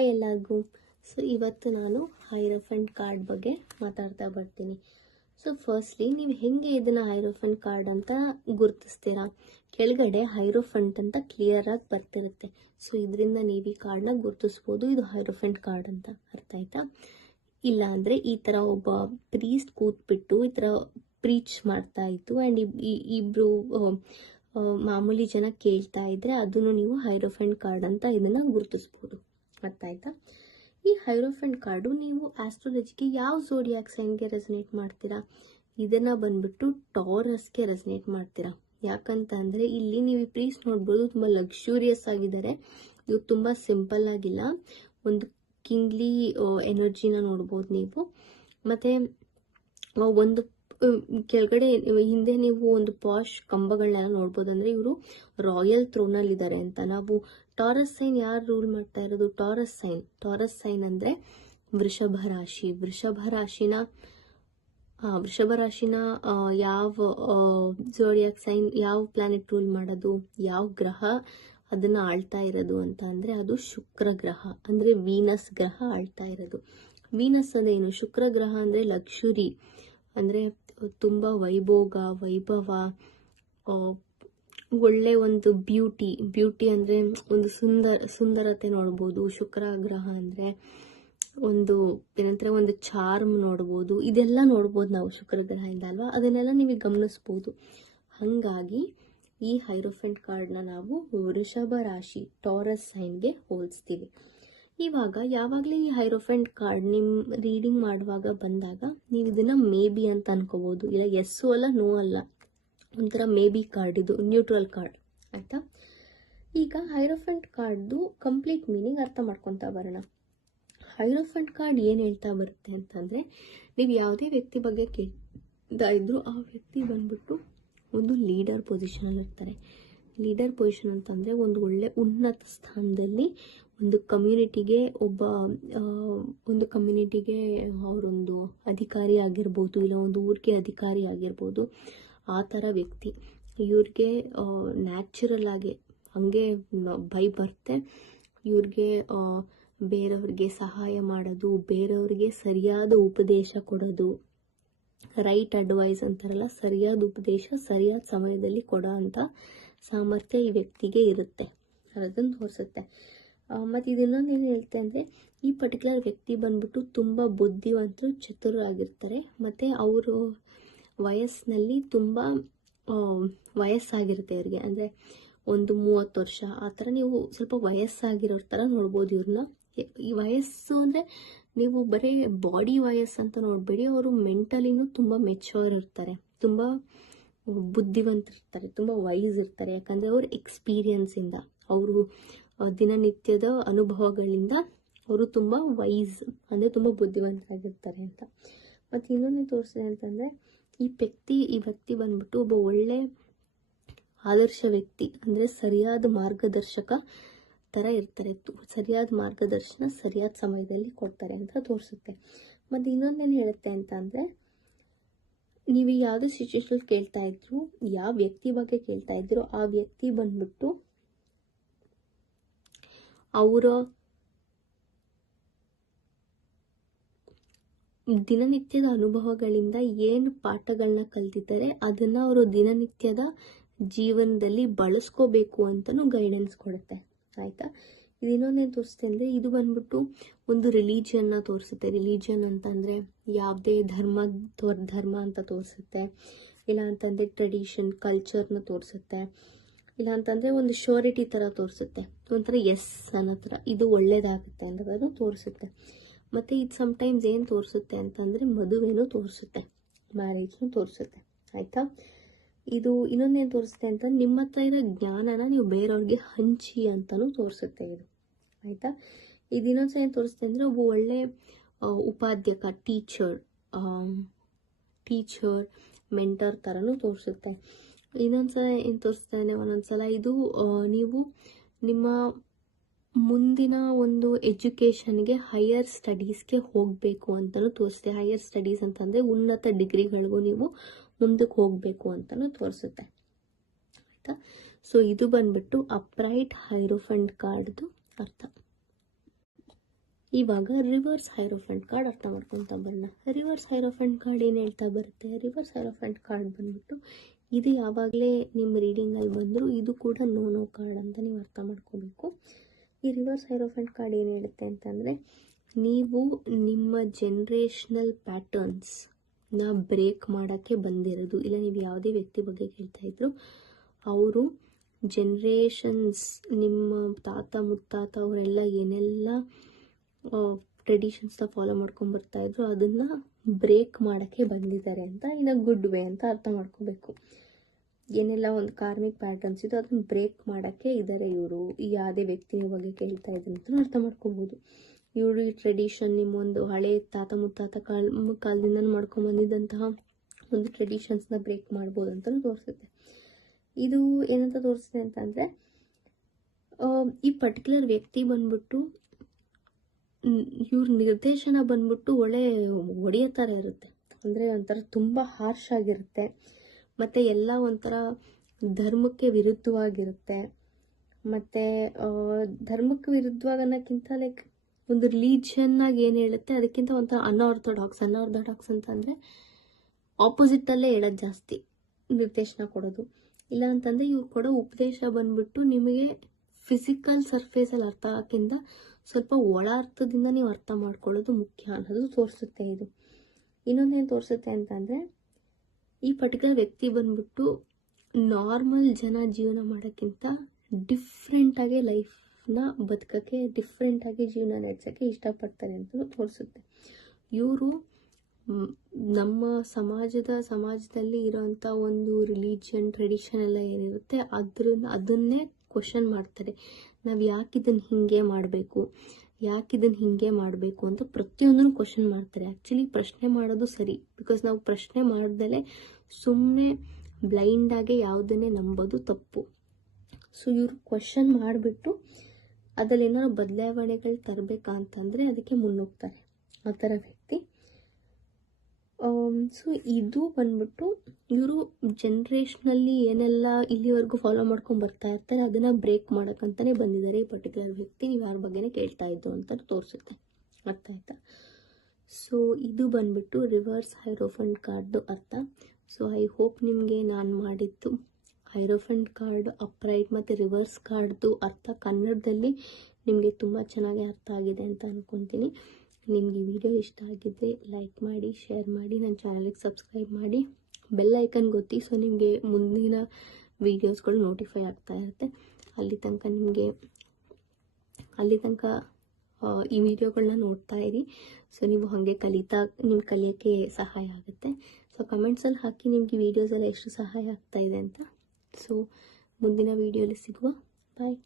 Hi ಎಲ್ಲರಿಗೂ. So ಇವತ್ತು ನಾನು ಹೈರೋಫಂಟ್ ಕಾರ್ಡ್ ಬಗ್ಗೆ ಮಾತಾಡ್ತಾ ಬರ್ತೀನಿ. ಸೊ ಫಸ್ಟ್ಲಿ ನೀವು ಹೆಂಗೆ ಇದನ್ನು ಹೈರೋಫಂಟ್ ಕಾರ್ಡ್ ಅಂತ ಗುರುತಿಸ್ತೀರಾ? ಕೆಳಗಡೆ ಹೈರೋಫಂಟ್ ಅಂತ ಕ್ಲಿಯರ್ ಆಗಿ ಬರ್ತಿರುತ್ತೆ. ಸೊ ಇದರಿಂದ ನೀವು ಈ ಕಾರ್ಡ್ನ ಗುರುತಿಸ್ಬೋದು, ಇದು ಹೈರೋಫಂಟ್ ಕಾರ್ಡ್ ಅಂತ. ಅರ್ಥ ಆಯ್ತಾ? ಇಲ್ಲ ಅಂದರೆ ಈ ಥರ ಒಬ್ಬ ಪ್ರೀಸ್ಟ್ ಕೂತ್ಬಿಟ್ಟು ಈ ಥರ ಪ್ರೀಚ್ ಮಾಡ್ತಾ ಇತ್ತು ಆ್ಯಂಡ್ ಇಬ್ಬರು ಮಾಮೂಲಿ ಜನ ಕೇಳ್ತಾ ಇದ್ರೆ ಅದನ್ನು ನೀವು ಹೈರೋಫಂಟ್ ಕಾರ್ಡ್ ಅಂತ ಇದನ್ನು ಗುರುತಿಸ್ಬೋದು. ಅರ್ಥ ಆಯ್ತಾ? ಈ ಹೈರೋಫಂಟ್ ಕಾರ್ಡು ನೀವು ಆಸ್ಟ್ರಾಲಜಿಗೆ ಯಾವ ಝೋಡಿಯಾಕ್ ಸೈನ್ಗೆ ರೆಸನೇಟ್ ಮಾಡ್ತೀರಾ? ಇದನ್ನು ಬಂದ್ಬಿಟ್ಟು ಟಾರಸ್ಗೆ ರೆಸನೇಟ್ ಮಾಡ್ತೀರಾ. ಯಾಕಂತ ಅಂದರೆ ಇಲ್ಲಿ ನೀವು ಈ ಪ್ರೀಸ್ ನೋಡ್ಬೋದು, ತುಂಬ ಲಕ್ಸುರಿಯಸ್ ಆಗಿದ್ದಾರೆ. ಇವು ತುಂಬ ಸಿಂಪಲ್ ಆಗಿಲ್ಲ, ಒಂದು ಕಿಂಗ್ಲಿ ಎನರ್ಜಿನ ನೋಡ್ಬೋದು ನೀವು. ಮತ್ತು ಒಂದು ಕೆಳಗಡೆ ಹಿಂದೆ ನೀವು ಒಂದು ಪಾಶ್ ಕಂಬಗಳನ್ನೆಲ್ಲ ನೋಡ್ಬೋದು. ಅಂದರೆ ಇವರು ರಾಯಲ್ ಥ್ರೋನಲ್ಲಿ ಇದ್ದಾರೆ ಅಂತ. ನಾವು ಟಾರಸ್ ಸೈನ್ ಯಾರು ರೂಲ್ ಮಾಡ್ತಾ ಇರೋದು? ಟಾರಸ್ ಸೈನ್ ಅಂದರೆ ವೃಷಭ ರಾಶಿ. ವೃಷಭ ರಾಶಿನ ಯಾವ ಝೋಡಿಯಾಕ್ ಸೈನ್, ಯಾವ ಪ್ಲಾನೆಟ್ ರೂಲ್ ಮಾಡೋದು, ಯಾವ ಗ್ರಹ ಅದನ್ನ ಆಳ್ತಾ ಇರೋದು ಅಂತ ಅಂದರೆ ಅದು ಶುಕ್ರ ಗ್ರಹ, ಅಂದರೆ ವೀನಸ್ ಗ್ರಹ ಆಳ್ತಾ ಇರೋದು. ವೀನಸ್ ಅದೇನು? ಶುಕ್ರ ಗ್ರಹ ಅಂದರೆ ಲಕ್ಸುರಿ, ಅಂದರೆ ತುಂಬ ವೈಭವ, ಒಳ್ಳೆ ಒಂದು ಬ್ಯೂಟಿ ಅಂದರೆ ಒಂದು ಸುಂದರತೆ ನೋಡ್ಬೋದು. ಶುಕ್ರ ಗ್ರಹ ಅಂದರೆ ಒಂದು ಏನಂತಾರೆ, ಒಂದು ಚಾರ್ಮ್ ನೋಡ್ಬೋದು. ಇದೆಲ್ಲ ನೋಡ್ಬೋದು ನಾವು ಶುಕ್ರ ಗ್ರಹದಿಂದ ಅಲ್ವಾ? ಅದನ್ನೆಲ್ಲ ನೀವು ಗಮನಿಸ್ಬೋದು. ಹಾಗಾಗಿ ಈ ಹೈರೋಫಂಟ್ ಕಾರ್ಡ್ನ ನಾವು ವೃಷಭ ರಾಶಿ ಟಾರಸ್ ಸೈನ್ಗೆ ಹೋಲಿಸ್ತೀವಿ. ಇವಾಗ ಯಾವಾಗಲೇ ಈ ಹೈರೋಫಂಟ್ ಕಾರ್ಡ್ ನಿಮ್ಮ ರೀಡಿಂಗ್ ಮಾಡುವಾಗ ಬಂದಾಗ ನೀವು ಇದನ್ನು ಮೇ ಬಿ ಅಂತ ಅನ್ಕೋಬೋದು. ಇಲ್ಲ ಎಸ್ಸು ಅಲ್ಲ, ನೋ ಅಲ್ಲ, ಒಂಥರ ಮೇ ಬಿ ಕಾರ್ಡ್, ಇದು ನ್ಯೂಟ್ರಲ್ ಕಾರ್ಡ್. ಆಯಿತಾ? ಈಗ ಹೈರೋಫಂಟ್ ಕಾರ್ಡ್ದು ಕಂಪ್ಲೀಟ್ ಮೀನಿಂಗ್ ಅರ್ಥ ಮಾಡ್ಕೊತಾ ಬರೋಣ. ಹೈರೋಫಂಟ್ ಕಾರ್ಡ್ ಏನು ಹೇಳ್ತಾ ಬರುತ್ತೆ ಅಂತಂದರೆ, ನೀವು ಯಾವುದೇ ವ್ಯಕ್ತಿ ಬಗ್ಗೆ ಕೇಳ್ತಾ ಇದ್ರು ಆ ವ್ಯಕ್ತಿ ಬಂದ್ಬಿಟ್ಟು ಒಂದು ಲೀಡರ್ ಪೊಸಿಷನಲ್ಲಿ ಇರ್ತಾರೆ. ಲೀಡರ್ ಪೊಸಿಷನ್ ಅಂತಂದರೆ ಒಂದು ಒಳ್ಳೆ ಉನ್ನತ ಸ್ಥಾನದಲ್ಲಿ ಒಂದು ಕಮ್ಯುನಿಟಿಗೆ ಅವರೊಂದು ಅಧಿಕಾರಿ ಆಗಿರ್ಬೋದು, ಇಲ್ಲ ಒಂದು ಊರಿಗೆ ಅಧಿಕಾರಿ ಆಗಿರ್ಬೋದು. ಆ ಥರ ವ್ಯಕ್ತಿ ಇವ್ರಿಗೆ ನ್ಯಾಚುರಲ್ ಆಗಿ ಹಂಗೆ ಬರುತ್ತೆ. ಇವ್ರಿಗೆ ಬೇರೆಯವ್ರಿಗೆ ಸಹಾಯ ಮಾಡೋದು, ಬೇರೆಯವ್ರಿಗೆ ಸರಿಯಾದ ಉಪದೇಶ ಕೊಡೋದು, ರೈಟ್ ಅಡ್ವೈಸ್ ಅಂತಾರಲ್ಲ, ಸರಿಯಾದ ಉಪದೇಶ ಸರಿಯಾದ ಸಮಯದಲ್ಲಿ ಕೊಡೋ ಅಂಥ ಸಾಮರ್ಥ್ಯ ಈ ವ್ಯಕ್ತಿಗೆ ಇರುತ್ತೆ. ಅದನ್ನು ತೋರಿಸುತ್ತೆ. ಮತ್ತು ಇದನ್ನೊಂದು ಏನು ಹೇಳ್ತೆ ಅಂದರೆ, ಈ ಪರ್ಟಿಕ್ಯುಲರ್ ವ್ಯಕ್ತಿ ಬಂದ್ಬಿಟ್ಟು ತುಂಬ ಬುದ್ಧಿವಂತರು, ಚತುರರಾಗಿರ್ತಾರೆ. ಮತ್ತು ಅವರು ವಯಸ್ಸಿನಲ್ಲಿ ತುಂಬ ವಯಸ್ಸಾಗಿರುತ್ತೆ ಇವ್ರಿಗೆ. ಅಂದರೆ ಒಂದು 30 ವರ್ಷ ಆ ಥರ ನೀವು ಸ್ವಲ್ಪ ವಯಸ್ಸಾಗಿರೋ ಥರ ನೋಡ್ಬೋದು ಇವ್ರನ್ನ. ಈ ವಯಸ್ಸು ಅಂದರೆ ನೀವು ಬರೀ ಬಾಡಿ ವಯಸ್ಸು ಅಂತ ನೋಡಬೇಡಿ, ಅವರು ಮೆಂಟಲಿನೂ ತುಂಬ ಮೆಚ್ಯೂರ್ ಇರ್ತಾರೆ, ತುಂಬ ಬುದ್ಧಿವಂತರಿರ್ತಾರೆ, ತುಂಬ ವೈಸ್ ಇರ್ತಾರೆ. ಯಾಕಂದರೆ ಅವ್ರ ಎಕ್ಸ್ಪೀರಿಯನ್ಸಿಂದ, ಅವರು ದಿನನಿತ್ಯದ ಅನುಭವಗಳಿಂದ ಅವರು ತುಂಬ ವೈಸ್, ಅಂದರೆ ತುಂಬ ಬುದ್ಧಿವಂತರಾಗಿರ್ತಾರೆ ಅಂತ. ಮತ್ತು ಇನ್ನೊಂದು ತೋರಿಸಿದೆ ಅಂತಂದರೆ, ಈ ವ್ಯಕ್ತಿ ಬಂದ್ಬಿಟ್ಟು ಒಬ್ಬ ಒಳ್ಳೆ ಆದರ್ಶ ವ್ಯಕ್ತಿ, ಅಂದರೆ ಸರಿಯಾದ ಮಾರ್ಗದರ್ಶಕ ಥರ ಇರ್ತಾರೆ. ಸರಿಯಾದ ಮಾರ್ಗದರ್ಶನ ಸರಿಯಾದ ಸಮಯದಲ್ಲಿ ಕೊಡ್ತಾರೆ ಅಂತ ತೋರಿಸುತ್ತೆ. ಮತ್ತು ಇನ್ನೊಂದೇನು ಹೇಳುತ್ತೆ ಅಂತ ಅಂದರೆ, ನೀವು ಯಾವುದೇ ಸಿಚುವೇಶನ್ ಕೇಳ್ತಾ ಇದ್ರು, ಯಾವ ವ್ಯಕ್ತಿ ಬಗ್ಗೆ ಕೇಳ್ತಾ ಇದ್ರು, ಆ ವ್ಯಕ್ತಿ ಬಂದ್ಬಿಟ್ಟು ಅವರ ದಿನನಿತ್ಯದ ಅನುಭವಗಳಿಂದ ಏನು ಪಾಠಗಳನ್ನ ಕಲ್ತಿದ್ದಾರೆ ಅದನ್ನು ಅವರು ದಿನನಿತ್ಯದ ಜೀವನದಲ್ಲಿ ಬಳಸ್ಕೋಬೇಕು ಅಂತಲೂ ಗೈಡೆನ್ಸ್ ಕೊಡುತ್ತೆ. ಆಯಿತಾ? ಇದು ಇನ್ನೊಂದೇನು ತೋರಿಸುತ್ತೆ ಅಂದರೆ, ಇದು ಬಂದ್ಬಿಟ್ಟು ಒಂದು ರಿಲಿಜಿಯನ್ನ ತೋರಿಸುತ್ತೆ. ರಿಲಿಜಿಯನ್ ಅಂತಂದರೆ ಯಾವುದೇ ಧರ್ಮ ಅಂತ ತೋರಿಸುತ್ತೆ. ಇಲ್ಲ ಅಂತಂದರೆ ಟ್ರೆಡಿಷನ್, ಕಲ್ಚರ್ನ ತೋರಿಸುತ್ತೆ. ಇಲ್ಲ ಅಂತಂದರೆ ಒಂದು ಶ್ಯೂರಿಟಿ ಥರ ತೋರಿಸುತ್ತೆ, ಒಂಥರ ಎಸ್ ಅನ್ನೋ ಥರ, ಇದು ಒಳ್ಳೇದಾಗುತ್ತೆ ಅನ್ನೋದನ್ನು ತೋರಿಸುತ್ತೆ. ಮತ್ತು ಇದು ಸಮ್ಟೈಮ್ಸ್ ಏನು ತೋರಿಸುತ್ತೆ ಅಂತಂದರೆ ಮದುವೆನೂ ತೋರಿಸುತ್ತೆ, ಮ್ಯಾರೇಜ್ನೂ ತೋರಿಸುತ್ತೆ. ಆಯಿತಾ? ಇದು ಇನ್ನೊಂದೇನು ತೋರಿಸುತ್ತೆ ಅಂತ, ನಿಮ್ಮ ಹತ್ರ ಇರೋ ಜ್ಞಾನನ ನೀವು ಬೇರೆಯವ್ರಿಗೆ ಹಂಚಿ ಅಂತಲೂ ತೋರಿಸುತ್ತೆ ಇದು. ಆಯಿತಾ? ಇದು ಇನ್ನೊಂದ್ಸಲ ಏನು ತೋರಿಸುತ್ತೆ ಅಂದರೆ, ಒಬ್ಬ ಒಳ್ಳೆ ಉಪಾಧ್ಯಾಯ, ಟೀಚರ್ ಮೆಂಟರ್ ಥರನೂ ತೋರಿಸುತ್ತೆ. ಇನ್ನೊಂದ್ಸಲ ಏನು ತೋರಿಸ್ತಾ ಇದೆ, ಒಂದೊಂದ್ಸಲ ಇದು ನೀವು ನಿಮ್ಮ ಮುಂದಿನ ಒಂದು ಎಜುಕೇಷನ್ಗೆ, ಹೈಯರ್ ಸ್ಟಡೀಸ್ಗೆ ಹೋಗಬೇಕು ಅಂತಲೂ ತೋರಿಸುತ್ತೆ. ಹೈಯರ್ ಸ್ಟಡೀಸ್ ಅಂತಂದರೆ ಉನ್ನತ ಡಿಗ್ರಿಗಳಿಗೂ ನೀವು ಮುಂದಕ್ಕೆ ಹೋಗಬೇಕು ಅಂತಲೂ ತೋರಿಸುತ್ತೆ. ಆಯಿತಾ? ಸೊ ಇದು ಬಂದ್ಬಿಟ್ಟು ಅಪ್ರೈಟ್ ಹೈರೋಫಂಟ್ ಕಾರ್ಡ್ದು ಅರ್ಥ. ಇವಾಗ ರಿವರ್ಸ್ ಹೈರೋಫೆಂಟ್ ಕಾರ್ಡ್ ಅರ್ಥ ಮಾಡ್ಕೊತಾ ಬರೋಣ. ರಿವರ್ಸ್ ಹೈರೋಫೆಂಟ್ ಕಾರ್ಡ್ ಏನು ಹೇಳ್ತಾ ಬರುತ್ತೆ? ರಿವರ್ಸ್ ಹೈರೋಫೆಂಟ್ ಕಾರ್ಡ್ ಬಂದ್ಬಿಟ್ಟು ಇದು ಯಾವಾಗಲೇ ನಿಮ್ಮ ರೀಡಿಂಗಲ್ಲಿ ಬಂದರೂ ಇದು ಕೂಡ ನೋ ಕಾರ್ಡ್ ಅಂತ ನೀವು ಅರ್ಥ ಮಾಡ್ಕೋಬೇಕು. ಈ ರಿವರ್ಸ್ ಹೈರೋಫೆಂಟ್ ಕಾರ್ಡ್ ಏನು ಹೇಳುತ್ತೆ ಅಂತಂದರೆ, ನೀವು ನಿಮ್ಮ ಜನ್ರೇಷನಲ್ ಪ್ಯಾಟರ್ನ್ಸ್ನ ಬ್ರೇಕ್ ಮಾಡೋಕ್ಕೆ ಬಂದಿರೋದು. ಇಲ್ಲ, ನೀವು ಯಾವುದೇ ವ್ಯಕ್ತಿ ಬಗ್ಗೆ ಕೇಳ್ತಾ ಇದ್ರು, ಅವರು ಜನ್ರೇಷನ್ಸ್, ನಿಮ್ಮ ತಾತ ಮುತ್ತಾತ ಅವರೆಲ್ಲ ಏನೆಲ್ಲ ಟ್ರೆಡಿಷನ್ಸ್ನ ಫಾಲೋ ಮಾಡ್ಕೊಂಡು ಬರ್ತಾಯಿದ್ರು ಅದನ್ನು ಬ್ರೇಕ್ ಮಾಡೋಕ್ಕೆ ಬಂದಿದ್ದಾರೆ ಅಂತ, ಇನ್ನು ಗುಡ್ ವೇ ಅಂತ ಅರ್ಥ ಮಾಡ್ಕೋಬೇಕು. ಏನೆಲ್ಲ ಒಂದು ಕಾರ್ಮಿಕ್ ಪ್ಯಾಟರ್ನ್ಸ್ ಇದು ಅದನ್ನು ಬ್ರೇಕ್ ಮಾಡೋಕ್ಕೆ ಇದ್ದಾರೆ ಇವರು. ಯಾವುದೇ ವ್ಯಕ್ತಿಯ ಬಗ್ಗೆ ಕೇಳ್ತಾ ಇದ್ದಾರೆ ಅಂತ ಅರ್ಥ ಮಾಡ್ಕೋಬೋದು. ಇವರು ಈ ಟ್ರೆಡಿಷನ್, ನಿಮ್ಮೊಂದು ಹಳೆ ತಾತ ಮುತ್ತಾತ ಕಾಲದಿಂದ ಮಾಡ್ಕೊಂಬಂದಿದ್ದಂತಹ ಒಂದು ಟ್ರೆಡಿಷನ್ಸ್ನ ಬ್ರೇಕ್ ಮಾಡ್ಬೋದು ಅಂತ ತೋರಿಸುತ್ತೆ. ಇದು ಏನಂತ ತೋರಿಸುತ್ತೆ ಅಂತಂದರೆ, ಈ ಪರ್ಟಿಕ್ಯುಲರ್ ವ್ಯಕ್ತಿ ಬಂದ್ಬಿಟ್ಟು ಇವ್ರ ನಿರ್ದೇಶನ ಬಂದ್ಬಿಟ್ಟು ಒಳ್ಳೆ ಒಡೆಯೋ ಥರ ಇರುತ್ತೆ. ಅಂದರೆ ಒಂಥರ ತುಂಬ ಹಾರ್ಶ್ ಆಗಿರುತ್ತೆ, ಮತ್ತು ಎಲ್ಲ ಒಂಥರ ಧರ್ಮಕ್ಕೆ ವಿರುದ್ಧವಾಗಿರುತ್ತೆ. ಮತ್ತು ಧರ್ಮಕ್ಕೆ ವಿರುದ್ಧವಾಗಿ ಅನ್ನೋಕ್ಕಿಂತ ಲೈಕ್ ಒಂದು ರಿಲಿಜಿಯನ್ನಾಗಿ ಏನು ಹೇಳುತ್ತೆ ಅದಕ್ಕಿಂತ ಒಂಥರ ಅನ್ಆರ್ಥೋಡಾಕ್ಸ್ ಅಂತ ಅಂದರೆ ಆಪೋಸಿಟಲ್ಲೇ ಹೇಳೋದು ಜಾಸ್ತಿ ನಿರ್ದೇಶನ ಕೊಡೋದು. ಇಲ್ಲ ಅಂತಂದರೆ ಇವ್ರು ಕೊಡೋ ಉಪದೇಶ ಬಂದ್ಬಿಟ್ಟು ನಿಮಗೆ ಫಿಸಿಕಲ್ ಸರ್ಫೇಸಲ್ಲಿ ಅರ್ಥ ಆಗೋಕ್ಕಿಂತ ಸ್ವಲ್ಪ ಒಳ ಅರ್ಥದಿಂದ ನೀವು ಅರ್ಥ ಮಾಡ್ಕೊಳ್ಳೋದು ಮುಖ್ಯ ಅನ್ನೋದು ತೋರಿಸುತ್ತೆ ಇದು. ಇನ್ನೊಂದೇನು ತೋರಿಸುತ್ತೆ ಅಂತಂದರೆ, ಈ ಪರ್ಟಿಕ್ಯುಲರ್ ವ್ಯಕ್ತಿ ಬಂದ್ಬಿಟ್ಟು ನಾರ್ಮಲ್ ಜನ ಜೀವನ ಮಾಡೋಕ್ಕಿಂತ ಡಿಫ್ರೆಂಟಾಗಿ ಲೈಫ್ನ ಬದುಕೋಕ್ಕೆ, ಡಿಫ್ರೆಂಟಾಗಿ ಜೀವನ ನಡೆಸೋಕ್ಕೆ ಇಷ್ಟಪಡ್ತಾರೆ ಅಂತ ತೋರಿಸುತ್ತೆ. ಇವರು ನಮ್ಮ ಸಮಾಜದಲ್ಲಿ ಇರೋವಂಥ ಒಂದು ರಿಲಿಜಿಯನ್ ಟ್ರೆಡಿಷನ್ ಎಲ್ಲ ಏನಿರುತ್ತೆ ಅದನ್ನೇ ಕ್ವಶನ್ ಮಾಡ್ತಾರೆ. ನಾವು ಯಾಕಿದನ್ನು ಹಿಂಗೆ ಮಾಡಬೇಕು ಅಂತ ಪ್ರತಿಯೊಂದನ್ನು ಕ್ವಶನ್ ಮಾಡ್ತಾರೆ. ಆ್ಯಕ್ಚುಲಿ ಪ್ರಶ್ನೆ ಮಾಡೋದು ಸರಿ, ಬಿಕಾಸ್ ನಾವು ಪ್ರಶ್ನೆ ಮಾಡ್ದಲೇ ಸುಮ್ಮನೆ ಬ್ಲೈಂಡಾಗಿ ಯಾವುದನ್ನೇ ನಂಬೋದು ತಪ್ಪು. ಸೊ ಇವರು ಕ್ವಶನ್ ಮಾಡಿಬಿಟ್ಟು ಅದ್ರಲ್ಲಿ ಏನಾದ್ರು ಬದಲಾವಣೆಗಳು ತರಬೇಕಾ ಅಂತಂದರೆ ಅದಕ್ಕೆ ಮುನ್ನೋಗ್ತಾರೆ, ಆ ಥರ ವ್ಯಕ್ತಿ. ಸೊ ಇದು ಬಂದ್ಬಿಟ್ಟು ಇವರು ಜನ್ರೇಷನಲ್ಲಿ ಏನೆಲ್ಲ ಇಲ್ಲಿವರೆಗೂ ಫಾಲೋ ಮಾಡ್ಕೊಂಡು ಬರ್ತಾ ಇರ್ತಾರೆ ಅದನ್ನು ಬ್ರೇಕ್ ಮಾಡೋಕ್ಕಂತಲೇ ಬಂದಿದ್ದಾರೆ ಈ ಪರ್ಟಿಕ್ಯುಲರ್ ವ್ಯಕ್ತಿ. ನೀವು ಯಾರ ಬಗ್ಗೆನೇ ಕೇಳ್ತಾ ಇದ್ದು ಅಂತ ತೋರಿಸುತ್ತೆ. ಅರ್ಥ ಆಯ್ತಾ? ಸೊ ಇದು ಬಂದ್ಬಿಟ್ಟು ರಿವರ್ಸ್ ಹೈರೋಫೆಂಟ್ ಕಾರ್ಡ್ದು ಅರ್ಥ. ಸೊ ಐ ಹೋಪ್ ನಿಮಗೆ ನಾನು ಮಾಡಿದ್ದು ಹೈರೋಫೆಂಟ್ ಕಾರ್ಡ್ ಅಪ್ರೈಟ್ ಮತ್ತು ರಿವರ್ಸ್ ಕಾರ್ಡ್ದು ಅರ್ಥ ಕನ್ನಡದಲ್ಲಿ ನಿಮಗೆ ತುಂಬ ಚೆನ್ನಾಗಿ ಅರ್ಥ ಆಗಿದೆ ಅಂತ ಅಂದ್ಕೊತೀನಿ. ನಿಮಗೆ ಈ ವಿಡಿಯೋ ಇಷ್ಟ ಆಗಿದ್ದರೆ ಲೈಕ್ ಮಾಡಿ, ಶೇರ್ ಮಾಡಿ, ನನ್ನ ಚಾನಲ್ಗೆ ಸಬ್ಸ್ಕ್ರೈಬ್ ಮಾಡಿ, ಬೆಲ್ ಐಕನ್ ಗೊತ್ತಿ. ಸೊ ನಿಮಗೆ ಮುಂದಿನ ವೀಡಿಯೋಸ್ಗಳು ನೋಟಿಫೈ ಆಗ್ತಾ ಇರುತ್ತೆ. ಅಲ್ಲಿ ತನಕ ಈ ವಿಡಿಯೋಗಳನ್ನ ನೋಡ್ತಾ ಇರಿ. ಸೊ ನೀವು ಹಾಗೆ ಕಲಿಯೋಕ್ಕೆ ಸಹಾಯ ಆಗುತ್ತೆ. ಸೊ ಕಮೆಂಟ್ಸಲ್ಲಿ ಹಾಕಿ ನಿಮಗೆ ಈ ವಿಡಿಯೋಸ್ ಎಲ್ಲ ಎಷ್ಟು ಸಹಾಯ ಆಗ್ತಾ ಇದೆ ಅಂತ. ಸೊ ಮುಂದಿನ ವಿಡಿಯೋಲಿ ಸಿಗುವ. ಬಾಯ್.